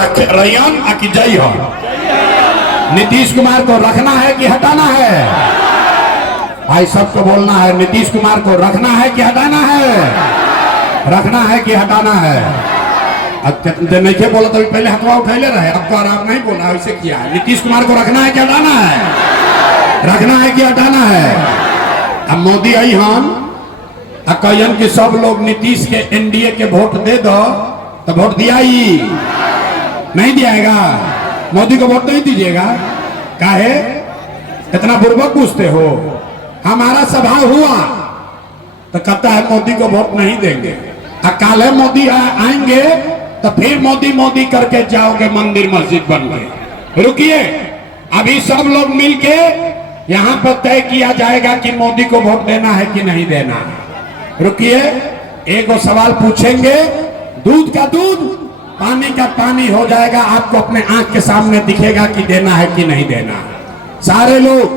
रैयन की जय हो। नीतीश कुमार को रखना है कि हटाना है? भाई सबको बोलना है, नीतीश कुमार को रखना है कि हटाना है? रखना है कि हटाना है? नहीं बोला तो पहले हथवा उठैले रहे, अब तो आप नहीं बोला, ऐसे किया। नीतीश कुमार को रखना है कि हटाना है? रखना है कि हटाना है? अब मोदी आई हम कहन कि सब लोग नीतीश के एनडीए के वोट दे दो, तो वोट दिया ही नहीं दियाएगा। मोदी को वोट नहीं दीजिएगा काहे? इतना बुर्बक पूछते हो। हमारा सभा हुआ तो कहता है मोदी को वोट नहीं देंगे। काले मोदी आएंगे तो फिर मोदी मोदी करके जाओगे मंदिर मस्जिद बन के। रुकिए, अभी सब लोग मिलके यहाँ पर तय किया जाएगा कि मोदी को वोट देना है कि नहीं देना। रुकिए, एक सवाल पूछेंगे, दूध का दूध पानी का पानी हो जाएगा। आपको अपने आंख के सामने दिखेगा कि देना है कि नहीं देना। सारे लोग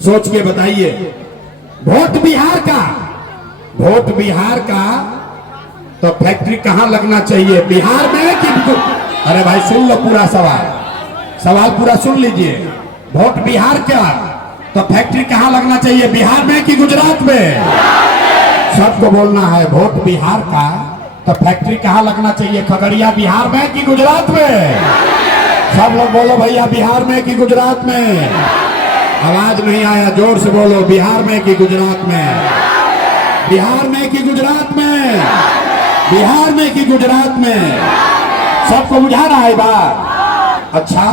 सोच के बताइए। वोट बिहार का, वोट बिहार का तो फैक्ट्री कहां लगना चाहिए? बिहार में कि? अरे भाई सुन लो पूरा सवाल, सवाल पूरा सुन लीजिए। वोट बिहार का तो फैक्ट्री कहां लगना चाहिए? बिहार में कि गुजरात में? सबको बोलना है वोट बिहार का तो फैक्ट्री कहां लगना चाहिए? खगड़िया बिहार में कि गुजरात में? सब लोग बोलो भैया, बिहार में कि गुजरात में? आवाज नहीं आया, जोर से बोलो। बिहार में कि गुजरात में? बिहार में कि गुजरात में? बिहार में कि गुजरात में? सबको बुझा रहा है बात? अच्छा,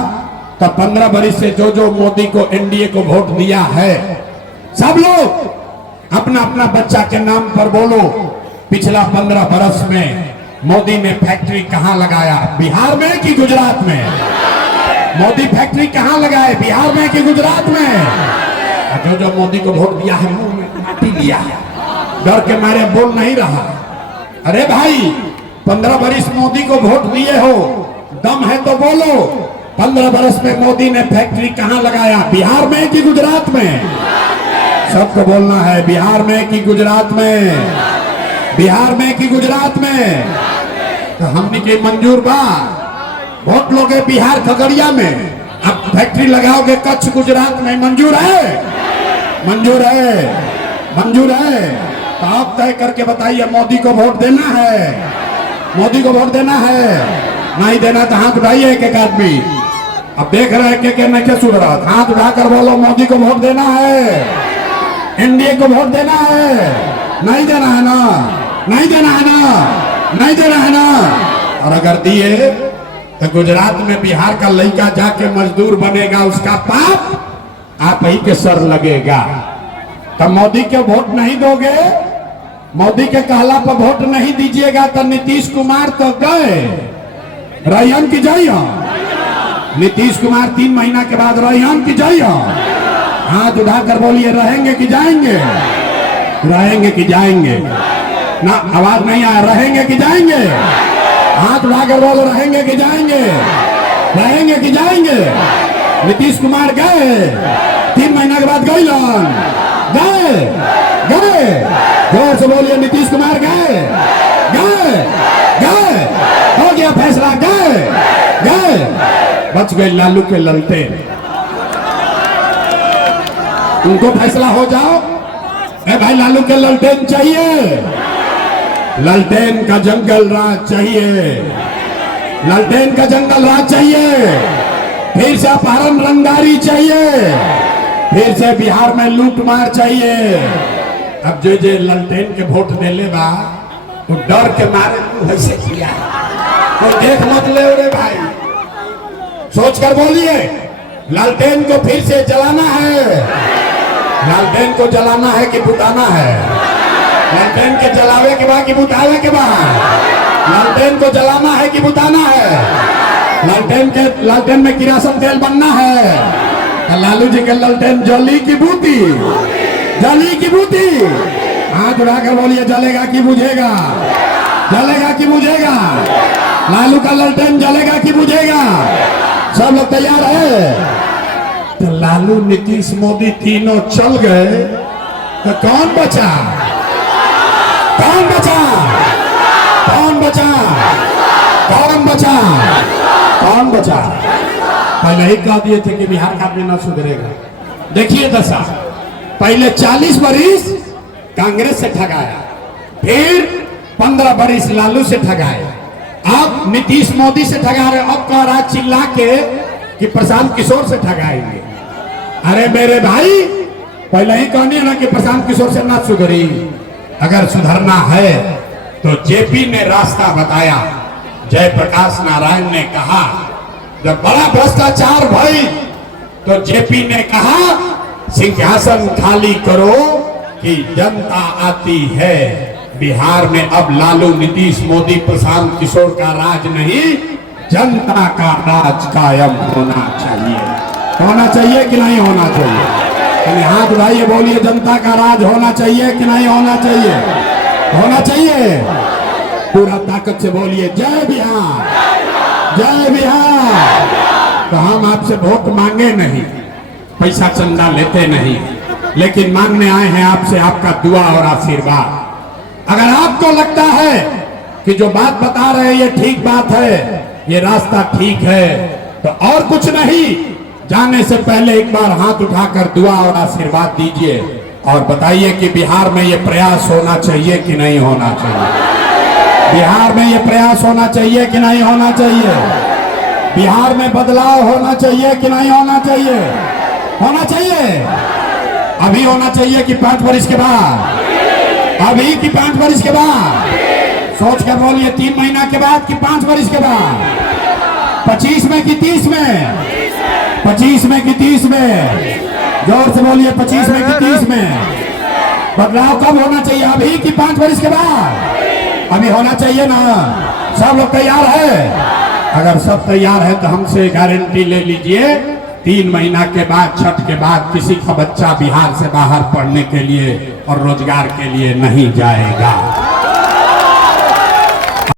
तो 15 बरस से जो जो मोदी को एनडीए को वोट दिया है, सब लोग अपना अपना बच्चा के नाम पर बोलो, पिछला 15 बरस में मोदी ने फैक्ट्री कहां लगाया? बिहार में कि गुजरात में? मोदी फैक्ट्री कहां लगाए? बिहार में कि गुजरात में? जो जो मोदी को वोट दिया है मुंह में माटी दिया है, डर के मारे बोल नहीं रहा। अरे भाई, 15 बरस मोदी को वोट दिए हो, दम है तो बोलो। 15 बरस में मोदी ने फैक्ट्री कहां लगाया? बिहार में कि गुजरात में? सबको बोलना है, बिहार में कि गुजरात में? बिहार में कि गुजरात में? तो हमने के मंजूर बा वोट लोगे बिहार खगड़िया में, अब फैक्ट्री लगाओगे कच्छ गुजरात में, मंजूर है? मंजूर है? मंजूर है? तो आप तय करके बताइए, मोदी को वोट देना है? मोदी को वोट देना है? नहीं देना तो हाथ उठाइए एक एक आदमी। अब देख रहे हैं कि नहीं क्या सुन रहा, हाथ उठाकर बोलो मोदी को वोट देना है, एनडीए को वोट देना है। नहीं देना है ना? नहीं देना है ना? नहीं देना है ना? और अगर दिए तो गुजरात में बिहार का लड़का जाके मजदूर बनेगा, उसका पाप आप ही के सर लगेगा। तो मोदी के वोट नहीं दोगे, मोदी के कहला पर वोट नहीं दीजिएगा तो नीतीश कुमार तो गए। रैयन की जय हो। नीतीश कुमार 3 महीना के बाद रैयन की जय हो। हाथ उठाकर बोलिए, रहेंगे कि जाएंगे? रहेंगे कि जाएंगे? ना, आवाज नहीं आया। रहेंगे कि जाएंगे? हाथ उठाकर बोलो, रहेंगे कि जाएंगे? रहेंगे कि जाएंगे? नीतीश कुमार गए, 3 महीना के बाद गए, गए गए। जोर से बोलिए, नीतीश कुमार गए, गए गए। हो गया फैसला, गए गए। बच गए लालू के ललटेन। उनको फैसला हो जाओ। ए भाई, लालू के ललटेन चाहिए? ललटेन का जंगल राज चाहिए? ललटेन का जंगल राज चाहिए? फिर से अपहरण रंगदारी चाहिए? फिर से बिहार में लूटमार चाहिए? अब जो जो ललटेन के वोट दे ले बा, तो डर के मारे मुंह ऐसे किया, तो देख मत ले रे भाई। सोच कर बोलिए, लालटेन को फिर से जलाना है? लालटेन को जलाना है कि बुताना है? लालटेन के जलावे के बाद कि बुतावे के बाद? लालटेन को जलाना है कि बुताना है? लालटेन में किरासन तेल बनना है। तो लालू जी के लालटेन जली की बूती? जली की बूती? हाथ उठाकर बोलिए, जलेगा कि बुझेगा? जलेगा कि बुझेगा? लालू का लालटेन जलेगा कि बुझेगा? सब लोग तैयार है? तो लालू, नीतीश, मोदी तीनों चल गए तो कौन बचा? कौन बचा? कौन बचा? कौन बचा? कौन बचा? पहले ही कह दिए थे कि बिहार का आदमी न सुधरेगा। देखिए दशा, पहले 40 बरिस कांग्रेस से ठगाया, फिर 15 बरिस लालू से ठगाया, अब नीतीश मोदी से ठगा रहे। अब कह रहा चिल्ला के कि प्रशांत किशोर से ठगाएंगे। अरे मेरे भाई, पहले ही कहनी ना कि प्रशांत किशोर से ना सुधरी। अगर सुधरना है तो जेपी ने रास्ता बताया। जयप्रकाश नारायण ने कहा, जब बड़ा भ्रष्टाचार भई तो जेपी ने कहा सिंहासन खाली करो कि जनता आती है। बिहार में अब लालू, नीतीश, मोदी, प्रशांत किशोर का राज नहीं, जनता का राज कायम होना चाहिए। होना चाहिए कि नहीं होना चाहिए? हाथ उठाइए, बोलिए जनता का राज होना चाहिए कि नहीं होना चाहिए? होना चाहिए। पूरा ताकत से बोलिए जय बिहार, जय बिहार। तो हम आपसे वोट मांगे नहीं, पैसा चंदा लेते नहीं, लेकिन मांगने आए हैं आपसे आपका दुआ और आशीर्वाद। अगर आपको लगता है कि जो बात बता रहे हैं ये ठीक बात है, ये रास्ता ठीक है, तो और कुछ नहीं, जाने से पहले एक बार हाथ उठाकर दुआ और आशीर्वाद दीजिए और बताइए कि बिहार में ये प्रयास होना चाहिए कि नहीं होना चाहिए? बिहार में ये प्रयास होना चाहिए कि नहीं होना चाहिए? बिहार में बदलाव होना चाहिए कि नहीं होना चाहिए? होना चाहिए। अभी होना चाहिए कि 5 वर्ष के बाद? अभी कि 5 वर्ष के बाद? सोच कर बोलिए, 3 महीना के बाद कि 5 वर्ष के बाद? 25 में कि 30 में? 25 में कि 30 में? जोर से बोलिए, 25 में कि 30 में? बदलाव कब होना चाहिए, अभी कि 5 वर्ष के बाद? अभी होना चाहिए ना। सब लोग तैयार है? अगर सब तैयार है तो हमसे गारंटी ले लीजिए, 3 महीना के बाद, छठ के बाद किसी का बच्चा बिहार से बाहर पढ़ने के लिए और रोजगार के लिए नहीं जाएगा।